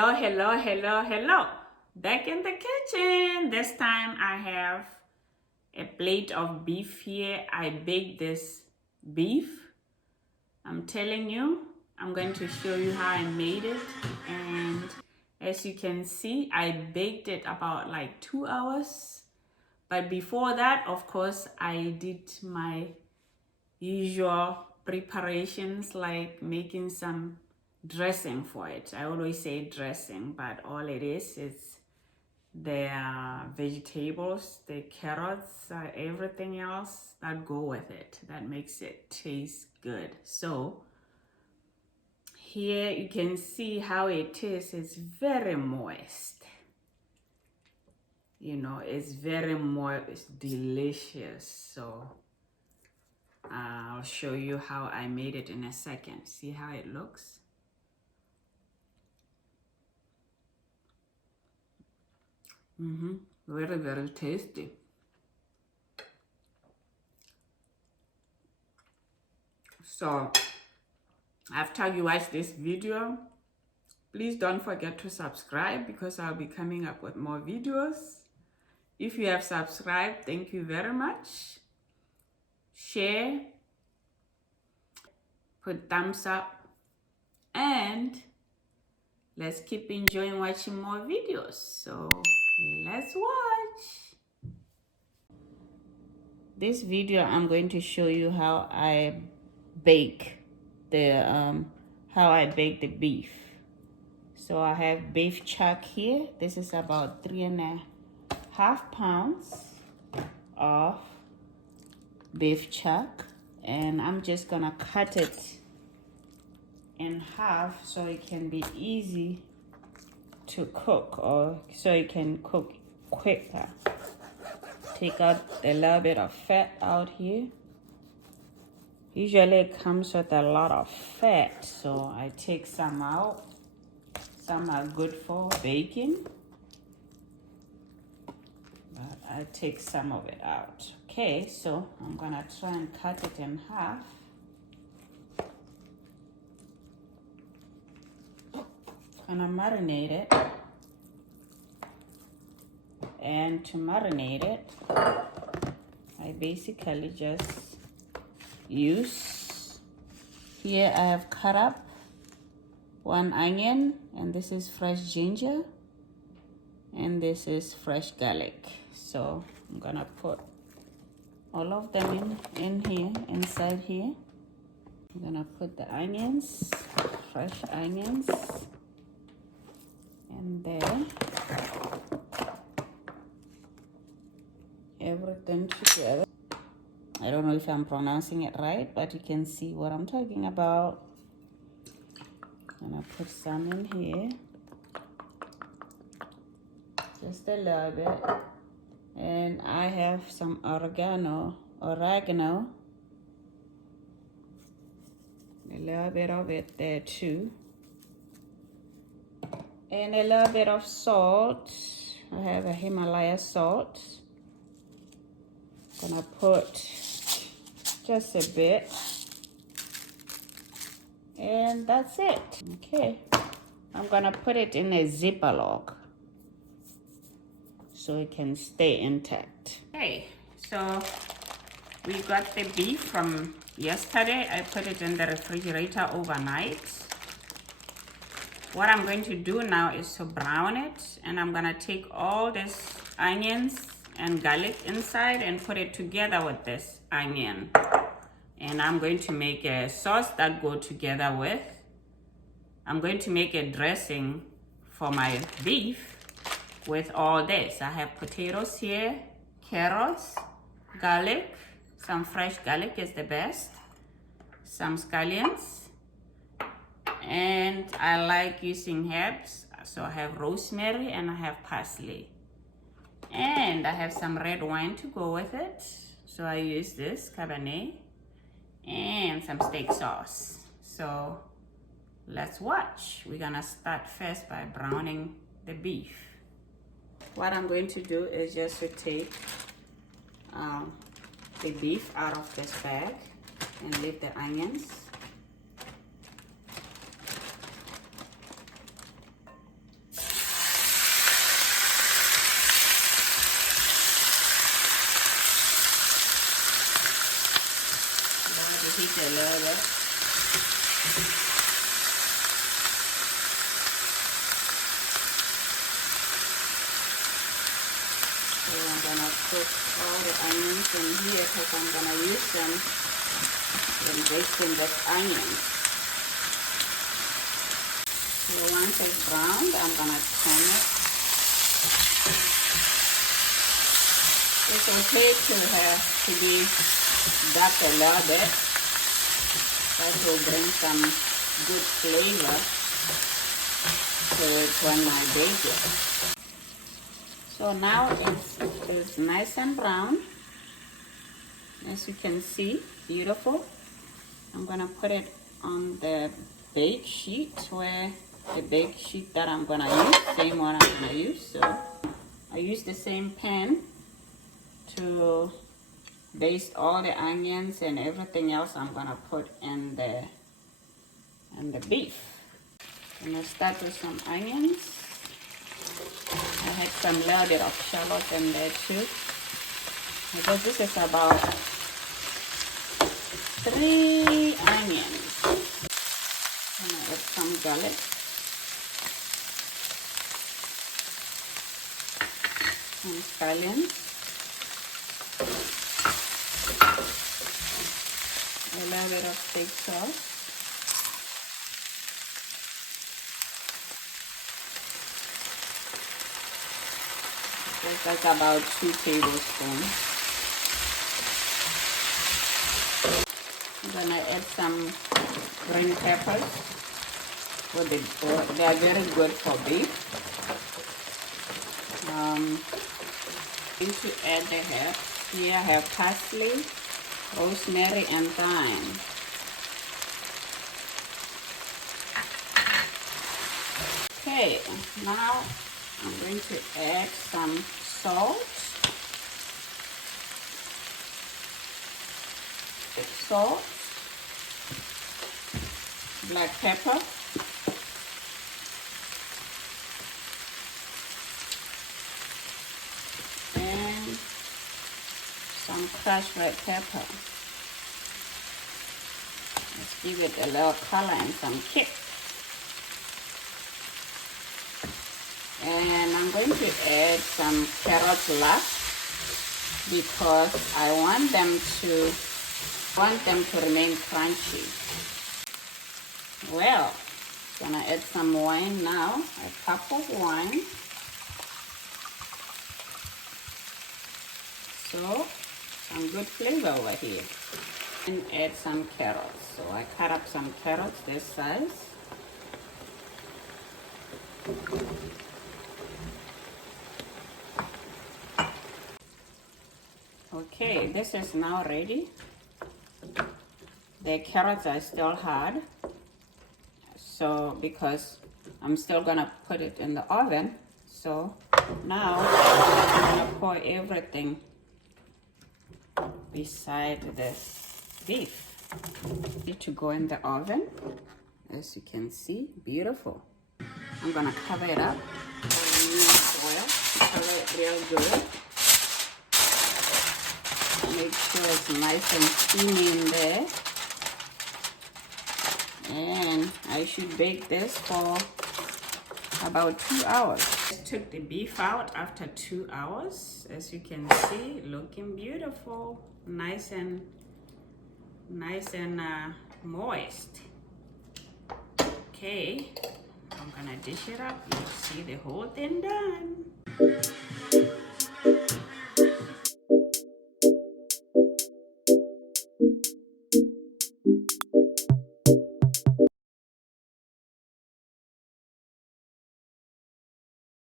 hello. Back in the kitchen. This time I have a plate of beef here. I baked this beef. I'm telling you, I'm going to show you how I made it. And as you can see, I baked it about like 2 hours. But before that, of course, I did my usual preparations like making some dressing for it. I always say dressing, but all it is the vegetables, the carrots, everything else that go with it that makes it taste good. So here you can see how it is. It's very moist. You know, it's very moist, delicious. So I'll show you how I made it in a second. See how it looks? Very tasty. So after you watch this video, please don't forget to subscribe because I'll be coming up with more videos. If you have subscribed, thank you very much. Share, put thumbs up, and let's keep enjoying watching more videos. So let's watch. This video I'm going to show you how I bake the beef. So I have beef chuck here. This is about 3.5 pounds of beef chuck, and I'm just gonna cut it in half so it can be easy to cook, or so it can cook quicker. Take out a little bit of fat out here. Usually it comes with a lot of fat, so I take some out. Some are good for baking, but I take some of it out. Okay, so I'm gonna try and cut it in half. Gonna marinate it, and to marinate it, I basically just use, here I have cut up 1 onion, and this is fresh ginger, and this is fresh garlic. So I'm gonna put all of them in here, inside here. I'm gonna put the onions, fresh onions, and there, everything together. I don't know if I'm pronouncing it right, but you can see what I'm talking about. I'm gonna put some in here, just a little bit, and I have some oregano, a little bit of it there too. And a little bit of salt. I have a Himalaya salt. Gonna put just a bit. And that's it. Okay. I'm gonna put it in a Ziploc so it can stay intact. Okay, so we got the beef from yesterday. I put it in the refrigerator overnight. What I'm going to do now is to brown it, and I'm gonna take all this onions and garlic inside and put it together with this onion. And I'm going to make a sauce that go together with. I'm going to make a dressing for my beef with all this. I have potatoes here, carrots, garlic, some fresh garlic is the best, some scallions, and I like using herbs. So I have rosemary and I have parsley. And I have some red wine to go with it. So I use this Cabernet and some steak sauce. So let's watch. We're gonna start first by browning the beef. What I'm going to do is just to take the beef out of this bag and leave the onions. heat a little bit. So I'm gonna put all the onions in here because I'm gonna use them in basting this onion. So once it's browned, I'm gonna turn it. It's okay to be dark a little bit. That will bring some good flavor to it when I bake it. So now it's nice and brown. As you can see, beautiful. I'm gonna put it on the bake sheet where the bake sheet that I'm gonna use, same one I'm gonna use. So I use the same pan to baste all the onions and everything else I'm gonna put in the beef. I'm gonna start with some onions. I had some little bit of shallot in there too. Because this is about 3 onions. I'm gonna add some garlic. Some scallions. A little bit of steak sauce. That's about 2 tablespoons. I'm gonna add some green peppers. They are very good for beef. I'm going to add the herbs. Here I have parsley, rosemary, and thyme. Okay, now I'm going to add some salt, black pepper, and some crushed red pepper. Let's give it a little color and some kick. And I'm going to add some carrots last because I want them to remain crunchy. Well, I'm gonna add some wine now, a cup of wine. So, some good flavor over here. And add some carrots. So I cut up some carrots this size. Okay, this is now ready. The carrots are still hard, so because I'm still gonna put it in the oven. So now I'm gonna pour everything beside this beef. Need to go in the oven. As you can see, beautiful. I'm gonna cover it up. Oil, cover it real good. Make sure it's nice and steamy in there. And I should bake this for about 2 hours. Just took the beef out after 2 hours. As you can see, looking beautiful, nice and moist. Okay, I'm gonna dish it up. You'll see the whole thing done.